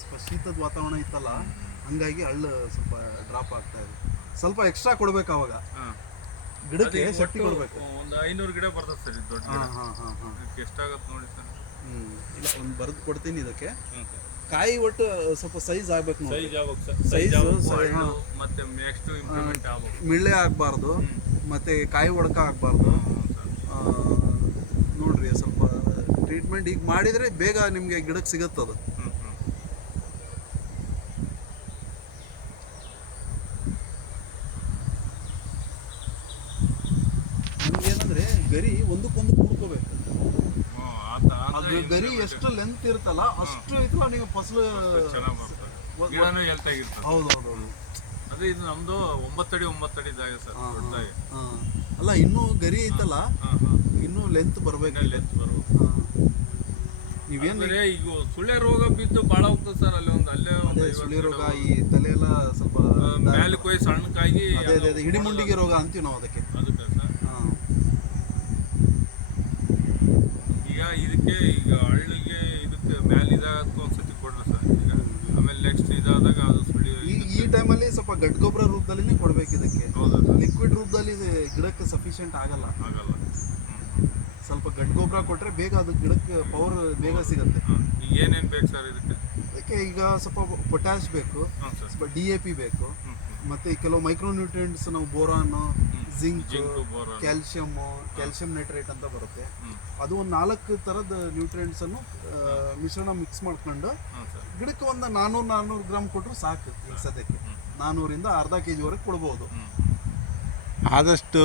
ಸ್ವಲ್ಪ ಶೀತದ ವಾತಾವರಣ ಇತ್ತಲ್ಲ, ಹಂಗಾಗಿ ಹಳ್ಳು ಸ್ವಲ್ಪ ಡ್ರಾಪ್ ಆಗ್ತಾ ಇದೆ. ಸ್ವಲ್ಪ ಎಕ್ಸ್ಟ್ರಾ ಕೊಡ್ಬೇಕು ಅವಾಗ ಗಿಡಕ್ಕೆ, ಶಕ್ತಿ ಕೊಡಬೇಕು. ಒಂದು 500 ಗಿಡ ಬರ್ತದೆ ಸರ್ ಇದು ದೊಡ್ಡ ಗಿಡ. ಇದಕ್ಕೆ ಎಷ್ಟಾಗತ್ತೆ ನೋಡಿ ಸರ್. ಇಲ್ಲ, ಒಂದು ಬರೆದು ಕೊಡ್ತೀನಿ ಇದಕ್ಕೆ. ಕಾಯಿ ಒಟ್ಟು ಸ್ವಲ್ಪ ಸೈಜ್ ಆಗ್ಬೇಕು ನೋಡಿ. ಸೈಜ್ ಆಗ್ಬೇಕು ಸರ್. ಸೈಜ್ ಮತ್ತೆ ನೆಕ್ಸ್ಟ್ ಇಂಪ್ರೂವ್ಮೆಂಟ್ ಆಗ್ಬೇಕು. ಮಿಳ್ಳೆ ಆಗಬಾರ್ದು, ಮತ್ತೆ ಕಾಯಿ ಒಡಕ ಆಗಬಾರ್ದು. ನೋಡ್ರಿ ಸ್ವಲ್ಪ ಟ್ರೀಟ್ಮೆಂಟ್ ಈಗ ಮಾಡಿದರೆ ಬೇಗ ನಿಮಗೆ ಗಿಡಕ್ಕೆ ಸಿಗುತ್ತದು. ಏನಂದ್ರೆ ಗರಿ ಒಂದಕ್ಕೊಂದು ಕೂಡ್ಕೋಬೇಕು. ಅದು ಗರಿ ಎಷ್ಟು ಲೆಂತ್ ಇರುತ್ತಲ್ಲ ಅಷ್ಟು ಐತಲ್ಲ ನೀವು ಫಸಲು ಚೆನ್ನಾಗಿ ಬರ್ತದೆ. ಗಿಡನೂ ಹೆಲ್ತ್ ಆಗಿರ್ತದೆ. ಹೌದು. ಅದೇ ಇದು ನಮ್ದು 9 ಅಡಿ 9 ಅಡಿ ಜಾಗ ಸರ್, ದೊಡ್ಡದಾಗಿ. ಅಲ್ಲ, ಇನ್ನೂ ಗರಿ ಐತಲ್ಲ, ಇನ್ನೂ ಲೆಂತ್ ಬರ್ಬೇಕು. ಲೆಂತ್ ಬರ್ಬೇಕು. ನೀವೇನು ಈಗ ಸುಳೆ ರೋಗ ಬಿದ್ದು ಭಾಳ ಹೋಗ್ತದೆ ಸರ್. ಅಲ್ಲೇ ಸುಳಿ ರೋಗ, ಈ ತಲೆ ಎಲ್ಲ ಸ್ವಲ್ಪ ಮ್ಯಾಲಕ್ಕೆ ಹೋಗಿ ಸಣ್ಣಕ್ಕಾಗಿ ಅದೇ ಹಿಡಿಮುಂಡಿಗೆ ರೋಗ ಅಂತೀವಿ ನಾವು ಅದಕ್ಕೆ. ಅದಕ್ಕೆ ಸರ್ ಈಗ ಹಳ್ಳಿಗೆ ಇದಕ್ಕೆ ಮ್ಯಾಲ ಇದಾಗಕ್ಕೆ ಒಂದ್ಸತಿ ಕೊಡ್ರಿ ಸರ್. ಈಗ ಆಮೇಲೆ ನೆಕ್ಸ್ಟ್ ಇದಾದಾಗ ಅದು ಸುಳಿ. ಈ ಟೈಮಲ್ಲಿ ಸ್ವಲ್ಪ ಗಡ್ ಗೊಬ್ಬರ ರೂಪದಲ್ಲಿ ಕೊಡ್ಬೇಕು ಇದಕ್ಕೆ. ಲಿಕ್ವಿಡ್ ರೂಪದಲ್ಲಿ ಗಿಡಕ್ಕೆ ಸಫಿಷಿಯೆಂಟ್ ಆಗಲ್ಲ. ಸ್ವಲ್ಪ ಗಡ್ ಗೊಬ್ಬರ ಕೊಟ್ರೆ ಬೇಗ ಅದು ಗಿಡಕ್ಕೆ ಪವರ್ ಬೇಗ ಸಿಗುತ್ತೆ. ಈಗ ಏನೇನು ಬೇಕು ಸರ್ ಇದಕ್ಕೆ? ಅದಕ್ಕೆ ಈಗ ಸ್ವಲ್ಪ ಪೊಟ್ಯಾಶ್ ಬೇಕು, ಸ್ವಲ್ಪ DAP ಬೇಕು, ಮತ್ತೆ ಕೆಲವು ಮೈಕ್ರೋ ನ್ಯೂಟ್ರಿಯೆಂಟ್ಸ್, ನಾವು ಬೋರಾನ್, ಜಿಂಕ್, ಕ್ಯಾಲ್ಸಿಯಂ ನೈಟ್ರೇಟ್ ಅಂತ ಬರುತ್ತೆ. ಅದು ಒಂದು 4 ಥರದ ನ್ಯೂಟ್ರಿಯೆಂಟ್ಸ್ ಅನ್ನು ಮಿಶ್ರಣ ಮಿಕ್ಸ್ ಮಾಡ್ಕೊಂಡು ಗಿಡಕ್ಕೆ ಒಂದು 400 ಗ್ರಾಮ್ ಕೊಟ್ಟರು ಸಾಕು. ಈಗ ಸದ್ಯಕ್ಕೆ 400ರಿಂದ ಅರ್ಧ kg ಕೊಡ್ಬೋದು. ಆದಷ್ಟು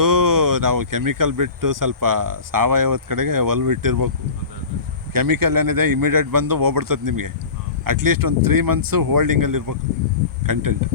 ನಾವು ಕೆಮಿಕಲ್ ಬಿಟ್ಟು ಸ್ವಲ್ಪ ಸಾವಯವದ ಕಡೆಗೆ ಒಲವಿಟ್ಟಿರ್ಬೇಕು. ಕೆಮಿಕಲ್ ಏನಿದೆ ಇಮಿಡಿಯೇಟ್ ಬಂದು ಹೋಗ್ಬಿಡ್ತದೆ ನಿಮಗೆ. ಅಟ್ಲೀಸ್ಟ್ ಒಂದು 3 ಮಂತ್ಸು ಹೋಲ್ಡಿಂಗಲ್ಲಿ ಇರ್ಬೇಕು ಕಂಟೆಂಟ್.